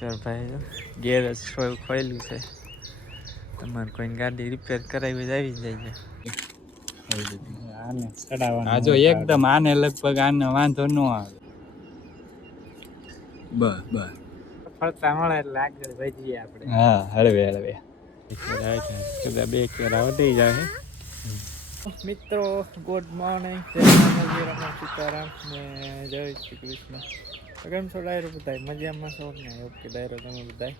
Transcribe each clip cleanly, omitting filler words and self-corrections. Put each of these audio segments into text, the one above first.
કિશોર ભાઈ ગેરેજ ખોયેલું છે. તમારે કોઈ ગાડી રિપેર કરાવી આવી જાય. આ જો એકદમ આને લગભગ આને વાંધો ન આવે. બસ ફરતા મળે એટલે આગળ વધીએ આપણે. હા હળવે કદાચ બે કેરા વધી જાય. મિત્રો ગુડ મોર્નિંગ, સીતારામ ને જય શ્રી કૃષ્ણ. કેમ છો ડાયરો બધા? મજામાં છો ને? ઓકે ડાયરો તમે બધા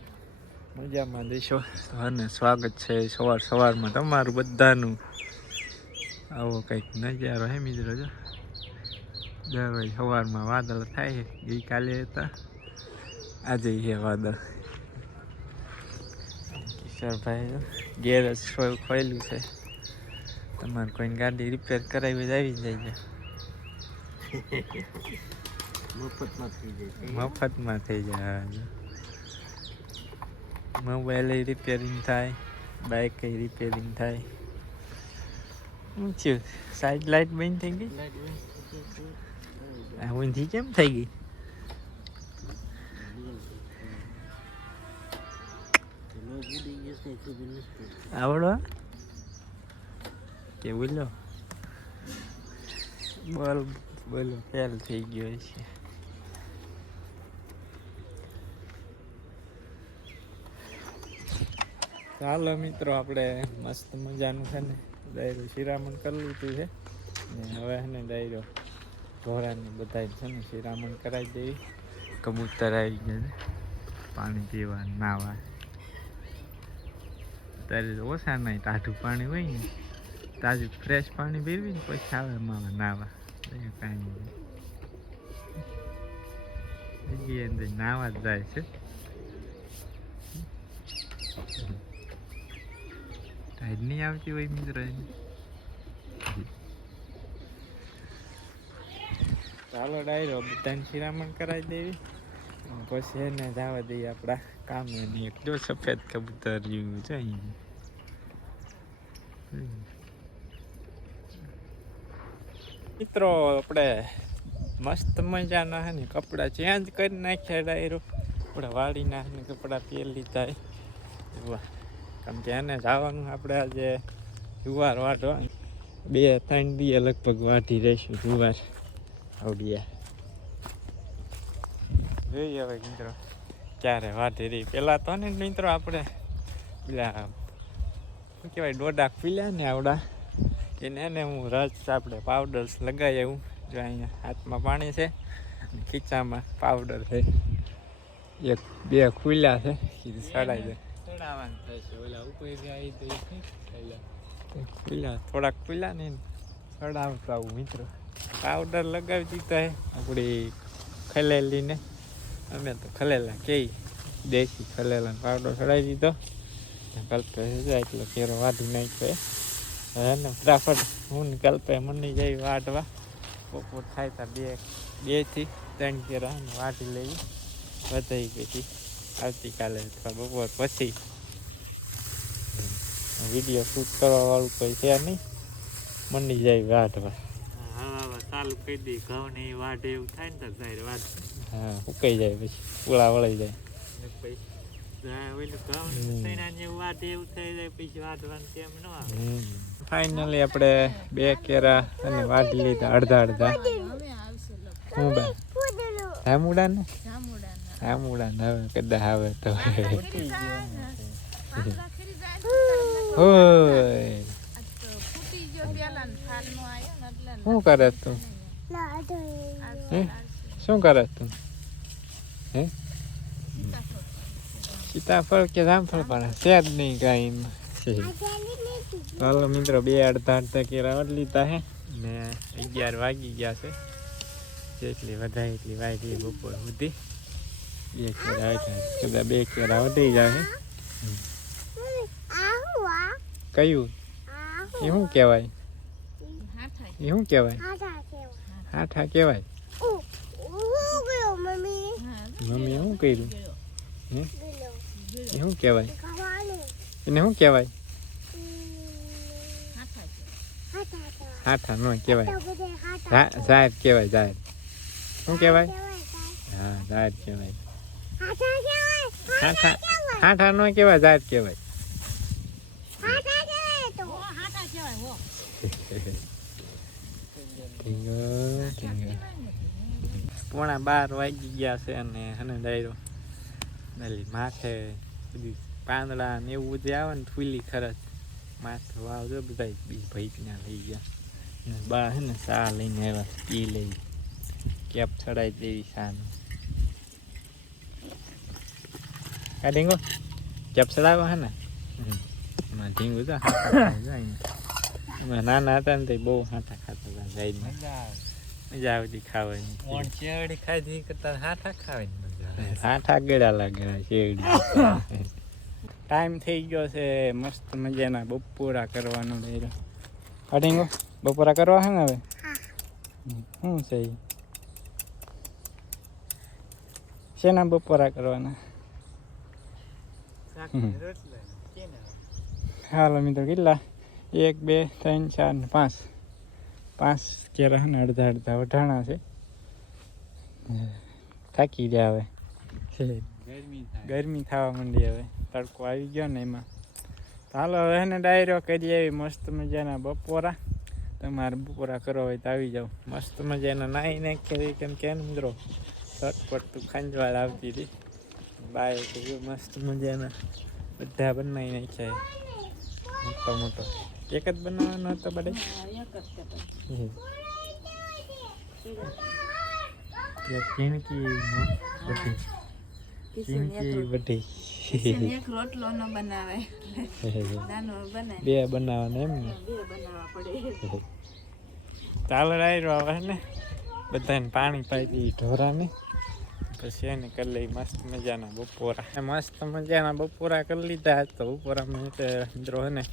મજામાં દેશો. અને સ્વાગત છે સવારમાં તમારું બધાનું. આવો કંઈક નજારો હે મિત્રો. જો દર સવારમાં વાદળ થાય. ગઈકાલે હતા, આજે છે વાદળ. કિશોરભાઈ ગેરેજ ખોયેલું છે. તમારે કોઈ ગાડી રિપેર કરાવી આવી જાય. મફતમાં થઈ જાય. મોબાઈલ રિપેરિંગ થાય, બાઇક રિપેરિંગ થાય. શું થયું? સાઈડ લાઈટ બંધ થઈ ગઈ. ઊંધી કેમ થઈ ગઈ? આવડવા કે બોલો બોલો ફેલ થઈ ગયો છે. ચાલો મિત્રો, આપણે મસ્ત મજાનું છે ને ડાયરો શિરામણ કરી લીધું છે ને હવે છે ને ડાયરો ઘોડાને બધા છે ને શિરામણ કરાવી દેવી. કબૂતર આવી ગયા છે પાણી પીવા, નાવા. ત્યારે તો ઓછા નહીં, ટાઢું પાણી હોય ને તાજું ફ્રેશ પાણી પીવી ને પછી આવે માવા નાવા. કાંઈ અંદર નાવા જ જાય છે. ટાઈડ નહીં આવતી હોય મિત્રો એની. ચાલો ડાયરો બધાને શિરામણ કરાવી દેવી પછી એને જવા દઈએ આપણા કામે. એક જો સફેદ કબૂતર જેવું છે મિત્રો. આપણે મસ્ત મજાના હે ને કપડાં ચેન્જ કરી નાખ્યા ડાયરો. આપણે વાડીના ને કપડાં પહેરી લીધા. કેમ કે એને જવાનું આપણે આજે જુવાર વાઢવા. 2-3 દિવસ લગભગ વાઢી રહીશું જુવાર આવડિયા. જોઈએ હવે મિત્રો ક્યારે વાઢી રહી. પેલા તો ને મિત્રો આપણે પેલા શું કહેવાય ડોડા ખુલ્યા ને આવડા એને હું રસ આપણે પાવડર્સ લગાવી આવું. જો અહીંયા હાથમાં પાણી છે, ખીચામાં પાવડર છે. 1-2 ખુલ્યા છે, કીધું ચડાવી દે. ચડાવવાનું થશે ઓલા ઉપર આવી તો ખુલ્યા થોડાક ખુલ્યા ને ચડાવતા આવું મિત્રો. પાવડર લગાવી દીધા હે આપણી ખલેલીને. અમે તો ખલેલા કે દેશી ખલેલા પાવડર ચડાવી દીધો. કલ્પે જાય એટલે કેરો વાઢી નાખ્યો હે ને ફટાફટ. હું ને કલ્પે મંડી જાય વાઢવા. બપોર થાય તો 2 થી 3 કેરા વાઢી લેવી. વધાઈ પછી આવતીકાલે અથવા બપોર પછી વિડીયો શૂટ કરવા વાળું કોઈ છે નહીં, મંડી જાય વાઢવા. ચાલુ કરી દઈ ઘઉં ને વાઢે એવું થાય ને તો જાય વાઢ. હા ઉકાઈ જાય પછી પૂળા વળાઈ જાય. ફાઇનલી આપણે 2 કેરા અને વાઢી લીધા અડધા. હું બા જામુડા ને જામુડા ને હવે કદાચ આવે તો શું કરે તું? શું કરે તું? હે સીતાફળ કે જામફળ પડે છે જ નહીં કાંઈ. ચાલો મિત્રો 2 અડધા કેરા વાઢી લીધા હે ને 11 વાગી ગયા છે. જેટલી વધારે એટલી વાઢી બપોર સુધી. 2 કેરા કદાચ 2 કેરા વધી જાય. કયું એ શું કહેવાય? એ શું કહેવાય? હાઠા કહેવાય. મમ્મી શું કર્યું? હે એ શું કહેવાય? એને શું કહેવાય? હાઠા ન કહેવાય, જાહેર કહેવાય. જાહેર શું કહેવાય? હા જાહેર કહેવાય. હાઠા નો કેવા જાત કહેવાય. પોણા 12 વાગી ગયા છે અને ડાયરો માથે બધી પાંદડા ને એવું બધું આવે ને ફૂલી ખરચ માથે વાવ જો બધા ભાઈ લઈ ગયા બા હે ને ચા લઈને આવ્યા પી લઈ કેપ ચડાવી દેવી સાનું આ ઢીંગો કેપ ચડાવો હે ને એમાં ઢીંગું તો અમે નાના હતા ને તો બહુ હાથા ખાતા હતા ગાઈને મજા આવતી ખાવાની શેરડી ખાધી કરતા હાથા ખાવાની મજા આવે. હાથા ગળા લાગે શેરડી. ટાઈમ થઈ ગયો છે મસ્ત મજાના બપોરા કરવાનો રહ્યો. અઢીંગો બપોરા કરવા છે ને હવે શું છે શેના બપોરા કરવાના? હાલો મિત્રો કેટલા 1 2 3 4 5 કેરા ને અડધા વઢાણા છે. થાકી ગયા હવે ગરમી થવા માંડી હવે તડકો આવી ગયો ને એમાં. હાલો હવે એને ડાયરો કરી આવી મસ્ત મજાના બપોરા. તમારે બપોરા કરવા હોય તો આવી જાઓ. મસ્ત મજાના નાહી નાખી કેમ કે મિત્રો ચટપટતું ખાંજવાળ આવતી હતી. બાય તો મસ્ત મજાના બધા બનાવી નાખ્યા. મોટો એક જ બનાવવાનો હતો બધે બે બનાવવાના એમ ને. ચાલો ડાયરો આવે ને બધાને પાણી પાઈ ઢોરાને પછી એને કરી લઈ મસ્ત મજાના બપોરા. મસ્ત મજાના બપોરા કરી લીધા. તો બપોરામાં મિત્રો હે ને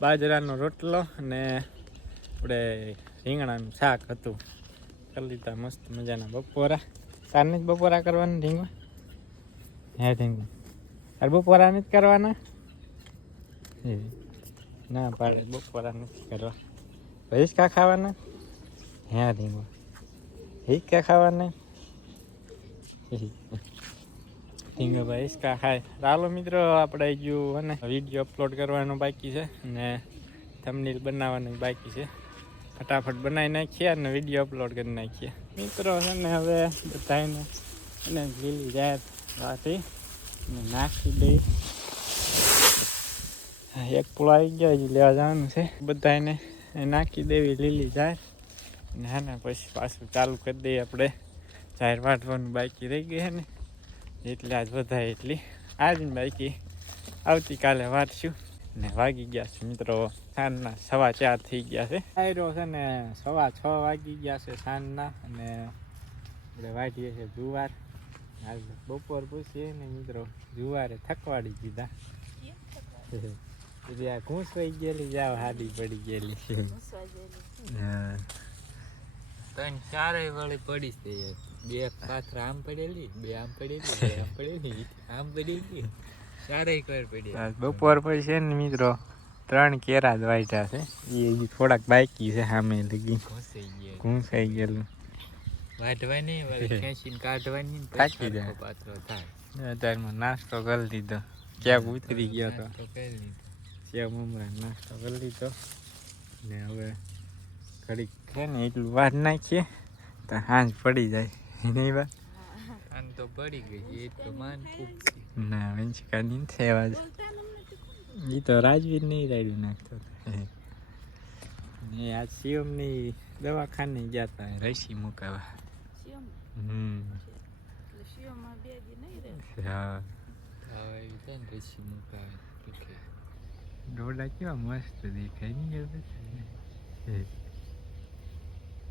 બાજરાનો રોટલો અને આપણે રીંગણાનું શાક હતું કરી લીધા મસ્ત મજાના બપોરા. તારને જ બપોરા કરવાના ઢીંગવા? હે ઢીંગવા તાર બપોરા નથી કરવાના? ના પાડે બપોરા નથી કરવા. હિંચકા ખાવાના? હે ઢીંગવા હિંચકા ખાવાના? ઢીંગાભાઈ હિંચકા ખાય. ચાલો મિત્રો આપણે જો અને વિડીયો અપલોડ કરવાનો બાકી છે અને થંબનેલ બનાવવાનું બાકી છે. ફટાફટ બનાવી નાખીએ અને વિડીયો અપલોડ કરી નાખીએ મિત્રો છે ને. હવે બધાને અને લીલી જાહેર વાથી નાખી દઈ. એક પૂળો આવી ગયો હજી લેવા જવાનું છે. બધાને નાખી દેવી લીલી જાહેર અને હા ને પછી પાછું ચાલુ કરી દઈએ આપણે. જાહેર વાટવાનું બાકી રહી ગઈ છે ને એટલે આજ વધારે એટલી આજ ને બાકી આવતીકાલે વાટશું. ને વાગી ગયા છે મિત્રો સાંજના 4:15 થઈ ગયા છે. આયરો છે ને 6:15 વાગી ગયા છે સાંજના. અને આપણે વાટીએ છીએ જુવાર. હાલ બપોર પૂછીએ ને મિત્રો જુવારે થકવાડી દીધા. આ ઘૂંસવાઈ ગયેલી જાવ હાડી પડી ગયેલી. હા 3-4 વાળી પડી છે. 2 પાથરા આમ પડેલી, 2 આમ પડેલી, 2 આમ પડેલી, આમ પડેલી, 4 કર પડી. બપોર પછી છે ને મિત્રો 3 કેરા જ વાટ્યા છે. એ થોડાક બાકી છે સામે લગી ઘૂંસાઈ ગયેલું. વાટવાની ખેંચીને કાઢવાની થાકી જાય. પાથરો થાય. અત્યારમાં નાસ્તો કરી લીધો. ક્યાંક ઉતરી ગયો તો તો કરી લીધો. ત્યાં મમરા નાસ્તો કરી લીધો ને હવે ઘડીક છે ને એટલું વાર નાખીએ તો સાંજ પડી જાય. નહીં વાત આમ તો પડી ગઈ એ તો માન ખૂબ ના વંશિકાની નથી અવાજ. એ તો રાજવીર નહીં રાડ્યું નાખતો. ને આજ શિવમની દવાખાને ગયા હતા રસી મુકાવા. હા રસી મુકાવે. ડોડા કેવા મસ્ત દેખાય ને.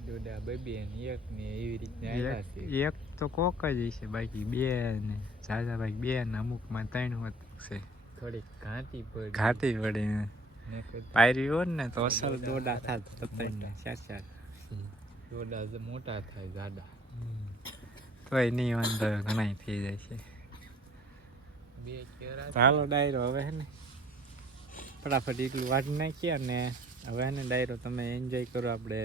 દોડા બબે ને એક ને એવી રીતના આવ્યા છે. એક તો કોક જ છે બાકી 2 ને ઝાઝા ભાઈ 2 ને અમુકમાં 3 હોત છે. થોડીક ઘાટી પડી. ઘાટી પડી પાયરી હોત ને તો અસલ દોડા થાત. 4 દોડા મોટા થાય જાડા. તોય નહીં વાંધો ઘણા થઈ જાય છે. 2 કેરા ચાલો ડાયરો હવે હે ને ફટાફટ એટલું વાટી નાખીએ અને હવે એને ડાયરો તમે એન્જોય કરો. આપણે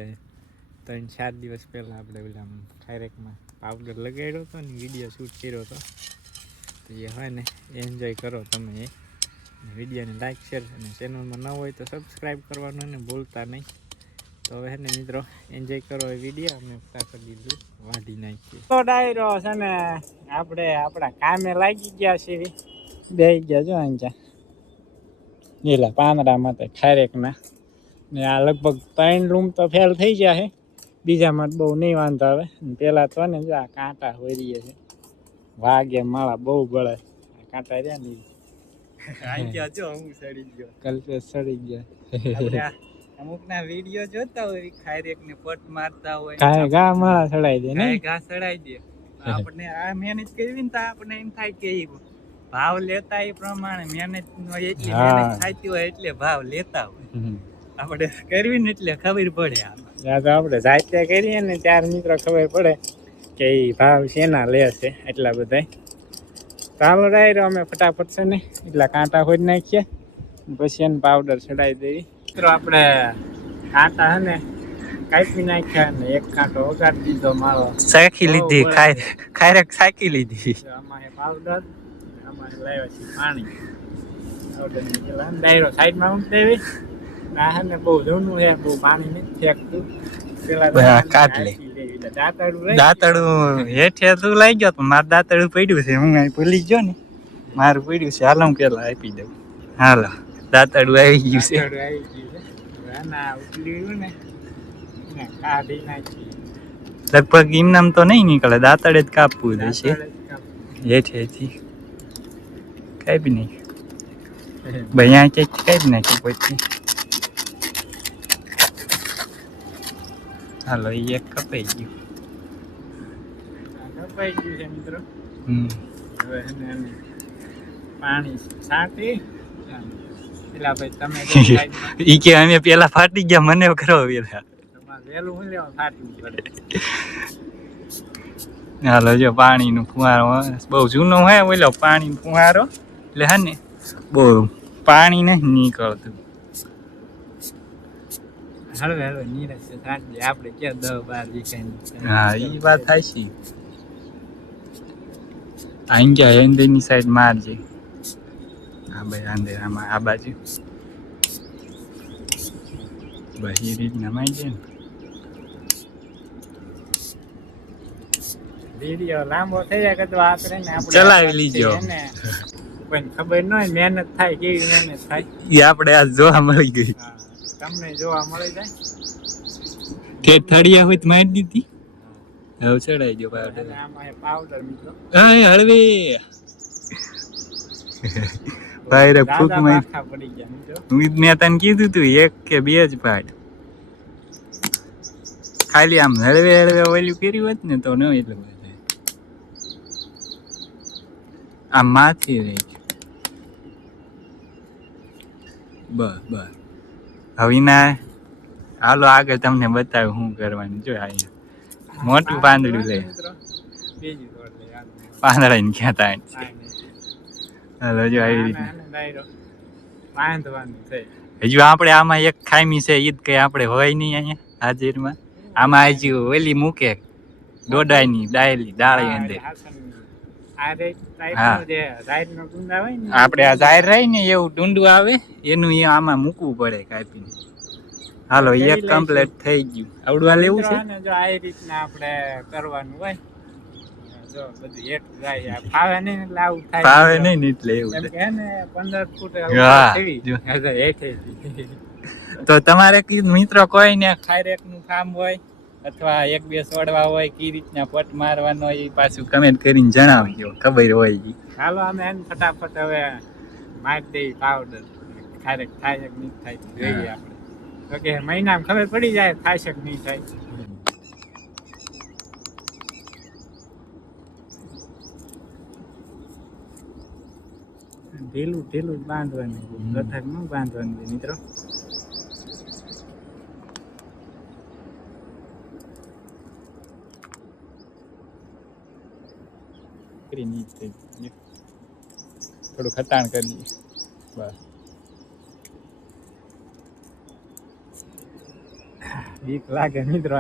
3-4 દિવસ પહેલાં આપણે પેલા થાયરેકમાં પાવડર લગાડ્યો હતો ને વિડીયો શૂટ કર્યો હતો. તો એ હોય ને એન્જોય કરો તમે. વિડીયોને લાઈક શેર અને ચેનલમાં ન હોય તો સબસ્ક્રાઈબ કરવાનું ને ભૂલતા નહીં. તો હવે ને મિત્રો એન્જોય કરો એ વિડીયો. અમે ફટાફટ દીધું વાઢી નાખીએ. તો ડાયરો છે ને આપણે આપણા કામે લાગી ગયા છીએ. બે ગયા જો અહીંયા એલા પાંદડામાં તો ખારેકના ને આ લગભગ 3 રૂમ તો ફેલ થઈ ગયા છે. બીજામાં બહુ નહીં વાંધો આવે. પેલા તો ને જો આ કાંટા હોરીએ છે. વાગે માળા બહુ બળે. કાંટા રહ્યા ને સડી ગયો કલ્પેશ સડી ગયા. અમુક ના વિડીયો જોતા હોય ખારેક ને પટ મારતા હોય ઘા માળા સડાઈ દે ને ઘા સડાઈ દે. આપણે આ મહેનત કરવી ને તો આપણે એમ થાય કે ભાવ લેતા એ પ્રમાણે મહેનત એટલી મહેનત થતી હોય એટલે ભાવ લેતા હોય. આપણે કરવી ને એટલે ખબર પડે. આપણે જાતે કરીએ ને ત્યાર મિત્રો ખબર પડે કે એ ભાવ શેના લે છે એટલા બધા. ચાલો ડાયરો અમે ફટાફટ છે ને એટલા કાંટા ખોદી નાખીએ પછી એને પાવડર ચડાવી દેવી. મિત્રો આપણે કાંટા હે ને કાપી નાખ્યા ને એક કાંટો વગાડી દીધો મારો સાકી લીધી ખારેક સાકી લીધી. આમાં પાવડર આમાં લાવ્યા છે પાણી. પાવડર ડાયરો સાઈડમાં મૂકી દેવી. ના હે ને બહુ જૂનું છે બહુ પાણી નથી ફેંકતું. પેલા કાઢ લે દાંતડું હેઠે તું લઈ ગયો તો મારું દાંતડું પડ્યું છે. હું અહીં ભૂલી ગયો ને મારું પડ્યું છે. હાલો હું પેલા આપી દઉં. હાલો દાંતડું આવી ગયું છે. લગભગ એમનામ તો નહીં નીકળે. દાંતડે જ કાપવું છે હેઠેથી. કાપી નાખ્યું ભાઈ અહીંયા ક્યાંક કાપી નાખ્યું પછી. હાલો એ એક કપાઈ ગયું. કપાઈ ગયું છે મિત્રો. હવે પાણી છાંટી પેલા ભાઈ તમે ઈ કે અમે પેલા ફાટી ગયા મને કરો પેલા વેલું હું લેવા ફાટવું પડે. હાલો જો પાણીનો ફુવારો બહુ જૂનો હોય ઓલો પાણીનો ફુવારો એટલે હે ને બહુ પાણી નહીં નીકળતું. હળવે હળવે નીરજ છે સાંજે આપણે ક્યાં 10-12 વીઘા. હા એ વાત થાય છે. અહીંયા હેન્દની સાઈડ મારજે. હા ભાઈ આંધેરામાં આ બાજુ બસ એ રીતના મારી જાય ને. વિડીયો લાંબો થઈ જાય કે તો આપણે ને આપણે ચલાવી લીજો. કોઈ ખબર ન હોય મહેનત થાય કેવી મહેનત થાય એ આપણે આ જોવા મળી ગઈ. તમને જોવા મળી જાય કે થડિયા હોય તો મારી દીધી. હવે ચડાઈ ગયો પાવડર. આમાં પાવડર મિત્રો હા હળવે ભાઈ રે ફૂક માં પડી ગયા મિત્રો. મેં તને કીધું તું 1 કે 2 જ પાડ. ખાલી આમ હળવે હળવે ઓલું કર્યું હોત ને તો ન એટલું બધું. આમ માથી રહી બસ બસ. હવે ના હાલો આગળ તમને બતાવ્યું શું કરવાનું. જો અહીંયા મોટું પાંદડું લે પાંદડા ને ક્યાં થાય. હાલો જો આવી રીતના હજુ આપણે આમાં એક ખામી છે ઈદ કઈ આપણે હોય નહીં અહીંયા હાજરમાં. આમાં હજુ ઓલી મૂકે દોડાની ડાયલી ડાળી અંદર. આપણે આ જાહેર રહી ને એવું ડુંડું આવે એનું આમાં મૂકવું પડે કાપીને. હાલો એક કમ્પ્લીટ થઈ ગયું. આવડવા લેવું છે જો આ રીતના આપણે કરવાનું હોય. જો બધું એક જાય ફાવે નહીં એટલે આવું થાય. ફાવે નહીં એટલે એવું એમ કે ને 15 ફૂટ તો તમારે મિત્રો કોઈ ને ખારેક નું કામ હોય અથવા 1-2 છોડવા હોય કે રીતના પટ મારવાનો હોય એ પાછું કમેન્ટ કરીને જણાવજો ખબર હોય. હાલો અમે એને ફટાફટ હવે મારી દઈ પાવડર. ખારેક થાય કે નહીં થાય જોઈએ આપણે. તો કે મહિનામાં ખબર પડી જાય થાય છે કે નહીં થાય. ઢીલું ઢીલું જ બાંધવાનું. ગઠક ન બાંધવાનું મિત્રો. થોડું ખટાણ કરી દઈએ બસ. બીક લાગે મિત્રો.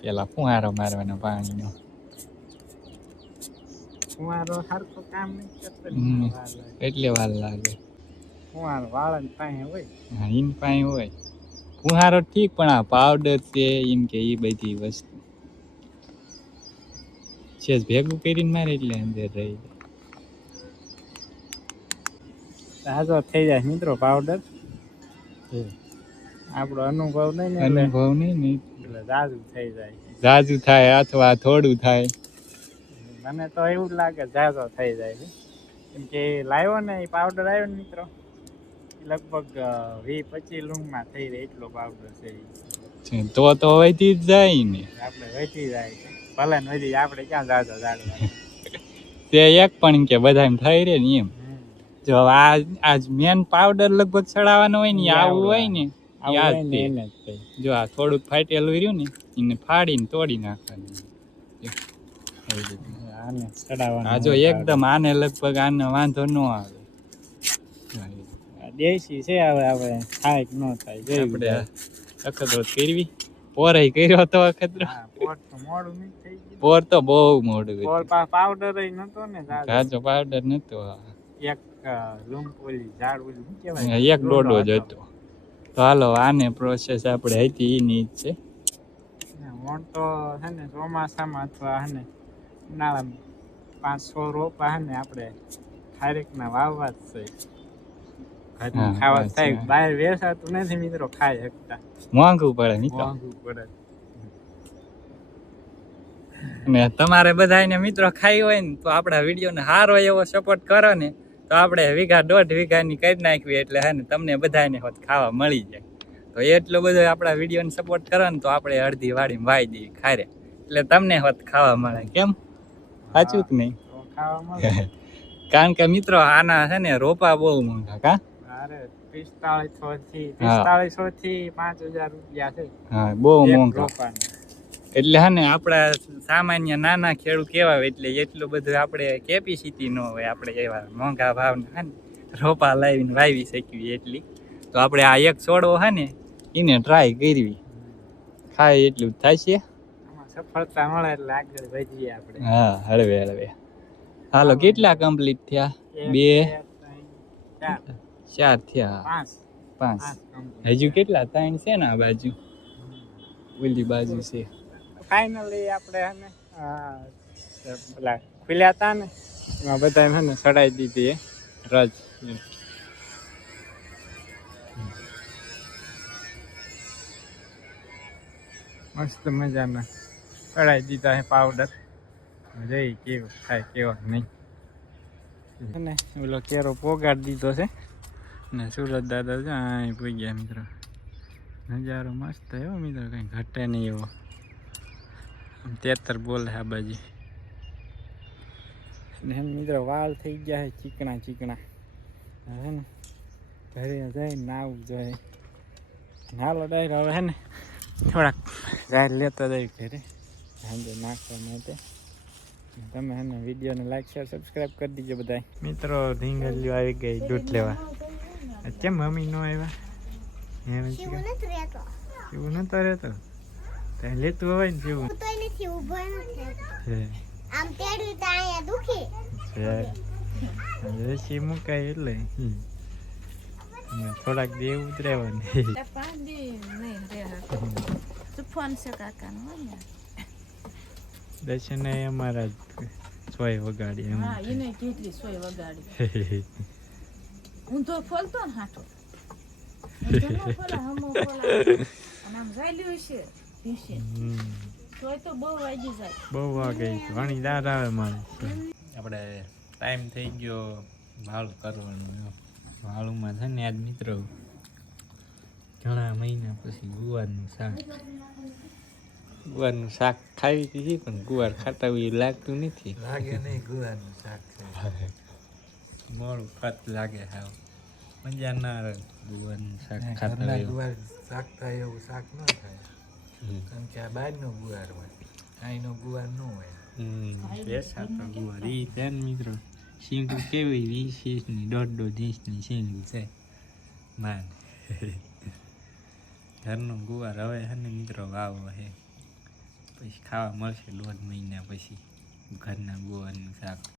પેલા ફુવારો મારવાનો પાણીનો. કુંવારો સરખું કામ નહીં કરતો ને હમ. વાર લાગે. એટલે વાર લાગે. કુંવારો વાળા પાસે હોય. હા ઈન પાસે હોય ફુહારો ઠીક પણ આ પાવડર છે એમ કે એ બધી વસ્તુ છે ભેગું કરીને મારે એટલે અંદર રહી જાય. તાજો થઈ જાય મિત્રો પાવડર. આપણો અનુભવ નહીં ને એટલે અનુભવ નહીં ને એટલે જાજુ થઈ જાય. જાજુ થાય અથવા થોડું થાય. મને તો એવું જ લાગે જાજો થઈ જાય છે. કેમ કે લાવ્યો ને એ પાવડર આવ્યો ને મિત્રો ઈ લગભગ 20-25 લૂંગમાં થઈ જાય એટલો પાવડર છે ઈ. તો વધી જ જાય ને. આપણે વધી જાય છે. ભલે ને વધી જાય, આપણે ક્યાં જાજો જાડવા. તે એક પણ કે બધા એમ થઈ રે ને એમ. જો આજ મેન પાવડર લગભગ ચડાવવાનો હોય ને ઈ આવું હોય ને યાદ તે. જો આ થોડુંક ફાટેલું રહ્યું ને એને ફાડીને તોડી નાખવાનું. આને ચડાવવાનું. આ જો એકદમ આને લગભગ આને વાંધો ન આવે. દેશી છે હવે આપણે થાય કે ન થાય આપણે અખતરો કરવી પોરાઈ કર્યો તો અખતરો. પોર તો મોડું નહીં થઈ ગયું. પોર તો બહુ મોડું પોર હતું. પાવડર નતો ને કાચો પાવડર નતો. એક લૂમ ઓલી ઝાડ ઓલી શું કહેવાય એક દોડો જ હતો. તો હાલો આને પ્રોસેસ આપણે હતી એની જ છે. વણ તો છે ને ચોમાસામાં અથવા છે ને ઉનાળામાં 500 રોપા છે ને આપણે ખારેકના વાવવા જ છે. ઘરનું ખાવા થાય. બહાર વેચાતું નથી મિત્રો ખાઈ શકતા. મોંઘું પડે મિત્રો. મોંઘું પડે. ને તમારે બધાને મિત્રો ખાઈ હોય ને તો આપણા વિડીયોને સારો એવો સપોર્ટ કરો ને તો આપણે 1.5 વીઘાની કરી નાખવી એટલે હે ને તમને બધાને હોત ખાવા મળી જાય. તો એટલો બધો આપણા વિડીયોને સપોર્ટ કરો ને તો આપણે અડધી વાડીમાં વાઈ દઈએ ખારે એટલે તમને હોત ખાવા મળે. કેમ સાચું કે નહીં? તો ખાવા મળે. કારણ કે મિત્રો આના છે ને રોપા બહુ મોંઘા. કા અરે 4500 થી 5000 રૂપિયા છે. હા બહુ એક મોંઘા. રોપાના. એટલે હે ને આપણા સામાન્ય નાના ખેડૂત કેવા હોય એટલે એટલું બધું આપણે કેપેસિટી ન હોય આપણે એવા મોંઘા ભાવના હે ને રોપા લાવીને વાવી શકીએ એટલી. તો આપણે આ એક છોડવો હે ને એને ટ્રાય કરવી. ખાય એટલું જ થાય છે. આમાં સફળતા મળે એટલે આગળ વધીએ આપણે. હા હળવે હળવે. હાલો કેટલા કમ્પ્લીટ થયા? 2 4 થયા. 5 હજુ કેટલા? 3 છે ને આ બાજુ. ઓલી બાજુ છે. ફાઇનલી આપણે હે ને પેલા ખુલ્યા હતા ને એમાં બધા હે ને ચડાવી દીધી રજ. મસ્ત મજાના ચડાવી દીધા છે પાવડર. જોઈ કેવું થાય કેવો નહીં. ને ઓલો કેરો પોગાડી દીધો છે ને સુરત દાદા છે અહીં પૂઈ ગયા મિત્રો. નજારો મસ્ત એવો મિત્રો કંઈ ઘટે નહીં એવો. 73 બોલે આ બાજુ. ને મિત્રો વાળ થઈ ગયા છે ચીકણા ચીકણા. હવે ને ઘરે જઈને નાવું જોઈએ. નાલો ડાયરો હવે હે ને થોડાક જાહેર લેતા જાય ઘરે સાંજે નાખવા માટે. તમે હે ને વિડીયોને લાઈક શેર સબસ્ક્રાઈબ કરી દીજો બધાય. મિત્રો રીંગણીઓ આવી ગઈ દૂધ લેવા. કેમ મમ્મી નો આવ્યા? એવું નતો રહેતો. ત્યાં લેતું હોય ને જેવું. આમ તેડવી તો અહીંયા દુખી. રેસી મુકાય એટલે થોડાક દે ઉતરેવાની. દર્શન અમારા સોય વગાડી એમ. એને કેટલી સોય વગાડી. હું તો ફોલતો ને હાટો. બહુ વાગે ઘણી દાદ આવે મારે. આપણે ટાઈમ થઈ ગયો ભાળું કરવાનું. ભાળુમાં છે ને આજ મિત્રો ઘણા મહિના પછી ગુવારનું શાક ખાવી હતી પણ ગુવાર ખાતા હોય લાગતું નથી. લાગે નહીં ગુવારનું શાક છે. મોડું ફત લાગે હાવ મજા ના આવે ગુવારનું શાક ખાતા હોય. ગુવાર શાક થાય એવું શાક ન થાય કારણ કે આ બહારનો ગુવાર હોય અહીંનો ગુવાર ન હોય. બેસા તો ગુવાર ઈ તેન મિત્રો શીંગું કેવી 20 ની 1.5 ઇંચની શીંગું છે માન. ઘરનો ગુવાર હવે છે ને મિત્રો વાવો છે પછી ખાવા મળશે 1.5 મહિના પછી ઘરના ગુવારનું શાક.